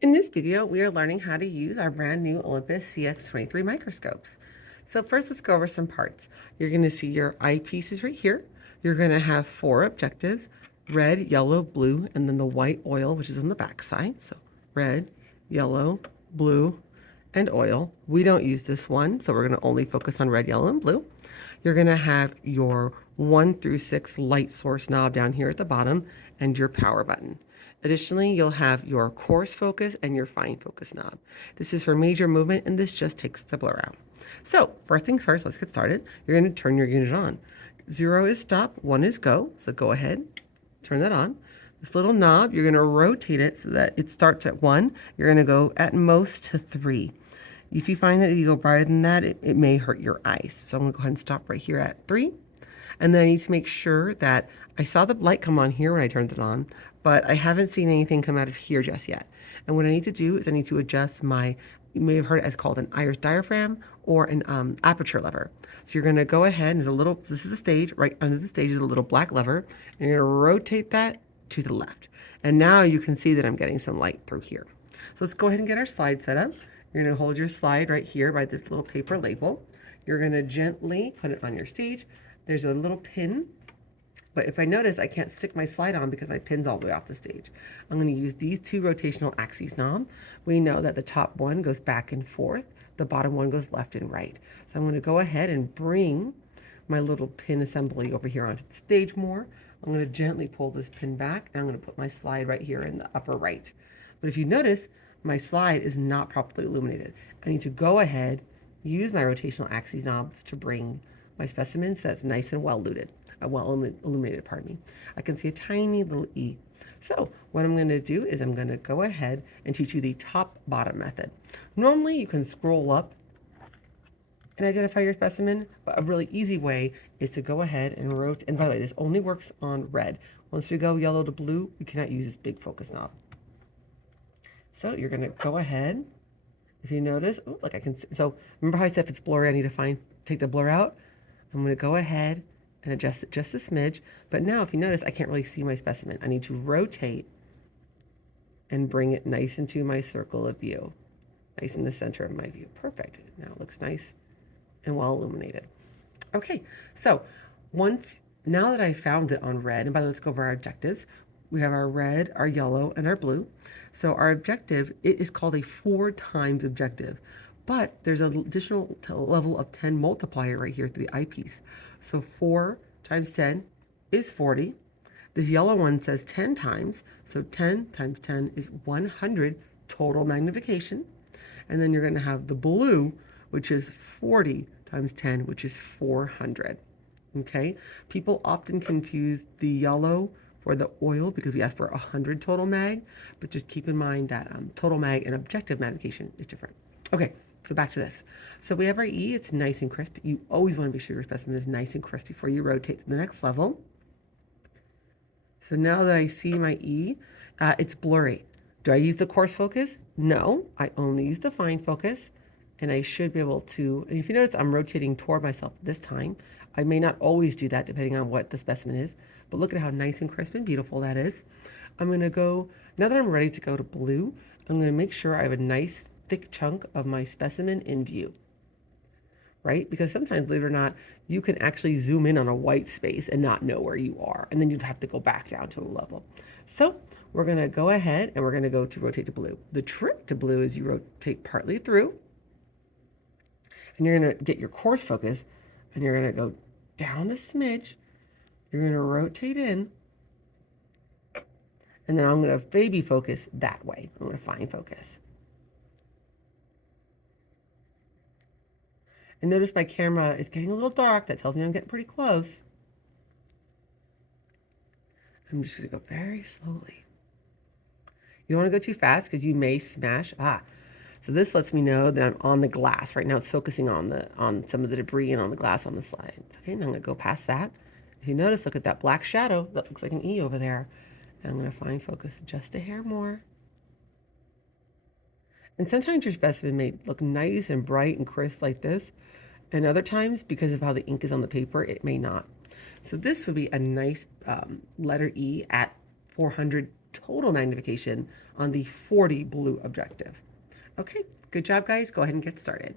In this video, we are learning how to use our brand new Olympus CX23 microscopes. So first, let's go over some parts. You're going to see your eyepieces right here. You're going to have 4 objectives: red, yellow, blue, and then the white oil, which is on the back side. So red, yellow, blue, and oil. We don't use this one, so we're going to only focus on red, yellow, and blue. You're going to have your 1 through 6 light source knob down here at the bottom and your power button. Additionally, you'll have your coarse focus and your fine focus knob. This is for major movement, and this just takes the blur out. So first things first, let's get started. You're going to turn your unit on. 0 is stop, 1 is go. So go ahead, turn that on. This little knob, you're going to rotate it so that it starts at 1. You're going to go at most to 3. If you find that if you go brighter than that, it may hurt your eyes. So I'm going to go ahead and stop right here at 3. And then I need to make sure that I saw the light come on here when I turned it on, but I haven't seen anything come out of here just yet. And what I need to do is I need to adjust my, you may have heard it as called an iris diaphragm or an aperture lever. So you're going to go ahead, and there's a little, this is the stage, right under the stage is a little black lever, and you're going to rotate that to the left. And now you can see that I'm getting some light through here. So let's go ahead and get our slide set up. You're going to hold your slide right here by this little paper label. You're going to gently put it on your stage. There's a little pin, but if I notice, I can't stick my slide on because my pin's all the way off the stage. I'm going to use these 2 rotational axes knob. We know that the top one goes back and forth, the bottom one goes left and right. So I'm going to go ahead and bring my little pin assembly over here onto the stage more. I'm going to gently pull this pin back, and I'm going to put my slide right here in the upper right. But if you notice, my slide is not properly illuminated. I need to go ahead, use my rotational axis knobs to bring my specimen so that's nice and well illuminated, pardon me. I can see a tiny little E. So what I'm going to do is I'm going to go ahead and teach you the top-bottom method. Normally you can scroll up and identify your specimen, but a really easy way is to go ahead and rotate. And by the way, this only works on red. Once we go yellow to blue, we cannot use this big focus knob. So you're going to go ahead. If you notice, oh, look, I can see. So remember how I said if it's blurry, I need to take the blur out? I'm going to go ahead and adjust it just a smidge. But now, if you notice, I can't really see my specimen. I need to rotate and bring it nice into my circle of view. Nice in the center of my view. Perfect. Now it looks nice and well illuminated. Okay, so now that I found it on red, and by the way, let's go over our objectives. We have our red, our yellow, and our blue. So our objective, it is called a 4 times objective. But there's an additional level of 10 multiplier right here through the eyepiece. So 4 times 10 is 40. This yellow one says 10 times. So 10 times 10 is 100 total magnification. And then you're going to have the blue, which is 40 times 10, which is 400. Okay? People often confuse the yellow for the oil because we ask for 100 total mag. But just keep in mind that total mag and objective magnification is different. Okay. So back to this. So we have our E, it's nice and crisp. You always want to be sure your specimen is nice and crisp before you rotate to the next level. So now that I see my E, it's blurry. Do I use the coarse focus? No, I only use the fine focus, and I should be able to, and if you notice, I'm rotating toward myself this time. I may not always do that depending on what the specimen is, but look at how nice and crisp and beautiful that is. I'm going to go, now that I'm ready to go to blue, I'm going to make sure I have a nice thick chunk of my specimen in view, right? Because sometimes, believe it or not, you can actually zoom in on a white space and not know where you are, and then you'd have to go back down to a level. So we're going to go ahead and we're going to go to rotate to blue. The trick to blue is you rotate partly through, and you're going to get your coarse focus, and you're going to go down a smidge. You're going to rotate in, and then I'm going to baby focus that way. I'm going to fine focus. And notice my camera is getting a little dark. That tells me I'm getting pretty close. I'm just going to go very slowly. You don't want to go too fast because you may smash. So this lets me know that I'm on the glass. Right now it's focusing on some of the debris and on the glass on the slide. Okay, now I'm going to go past that. If you notice, look at that black shadow. That looks like an E over there. And I'm going to fine focus just a hair more. And sometimes your specimen may look nice and bright and crisp like this. And other times, because of how the ink is on the paper, it may not. So this would be a nice letter E at 400 total magnification on the 40 blue objective. Okay, good job, guys. Go ahead and get started.